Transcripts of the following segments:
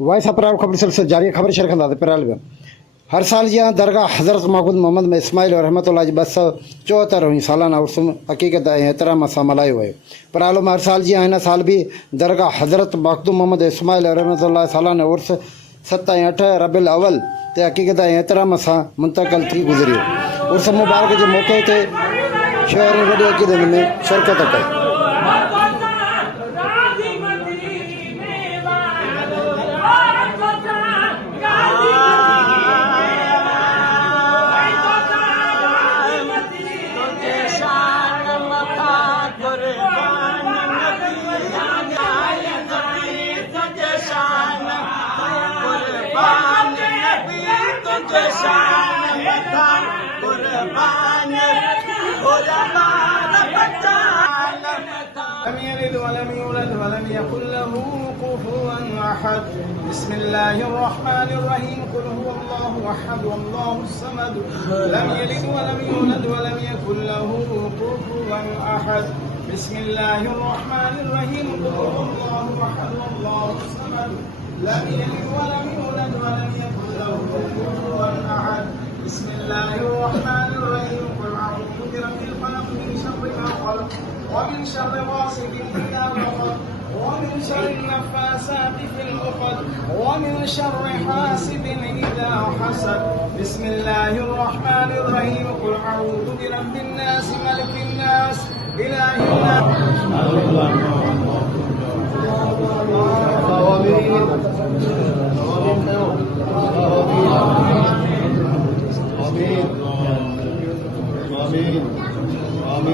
Vice अपराध खबर सिलसिला जारी खबर शरखंद पिराल हर साल जी दरगाह हज़रत महमूद मोहम्मद में इस्माइल रहमतुल्लाह 274 सालाना उर्स हकीकत एहतराम सां मल्हायो वियो। पिरालो में हर साल जी हिन साल भी दरगाह हज़रत मखदूम मोहम्मद इस्माइल रहमतुल्लाह सालाना उर्स 7 ऐं 8 रबीउल अव्वल ते हकीकत एहतराम सां मुंतक़िल थी गुज़रियो। उर्स मुबारक के मौक़े ते शहर वॾी अक़ीदत में शिरकत कई। لم يلد ولم يولد ولم يكن له كفوا أحد. بسم الله الرحمن الرحيم. قل هو الله أحد الله الصمد لم يلد ولم يولد ولم يكن له كفوا أحد. بسم الله الرحمن الرحيم. قل هو الله أحد الله الصمد لم يلد ولم يولد ولم يكن له كفوا أحد. بسم الله الرحمن الرحيم. قل أعوذ برب الفلق من شر ما خلق ومن شر غاسق إذا وقب ومن شر النفاثات في العقد ومن شر حاسد إذا حسد. بسم الله الرحمن الرحيم. قل أعوذ برب الناس ملك الناس إله الناس. آمين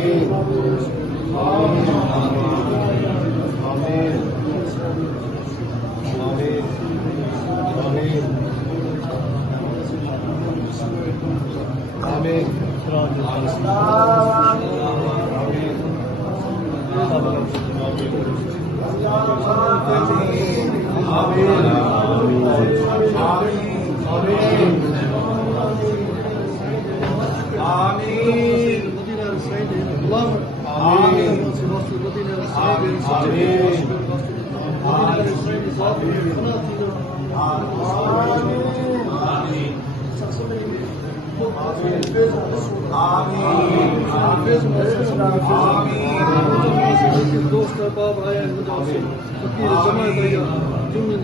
آمين آمين آمين آمين آمين آمين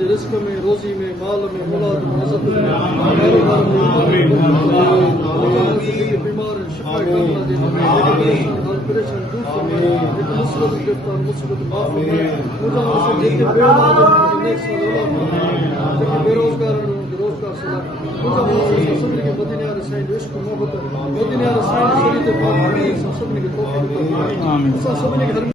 रिस्क में रोजी में माल में औलाद में इज्जत में कारोबार में बीमार शिफा करना दे हर परेशान दूर करना एक मुसीबत गिरफ्तार मुसीबत माफ खुदा से जितने बेरोजगार बेरोजगार रोजगार से खुदा से सभी के मदीना रसाई इश्क मोहब्बत मदीना रसाई शरीयत पाक में सभी के तौफीक आमीन सभी के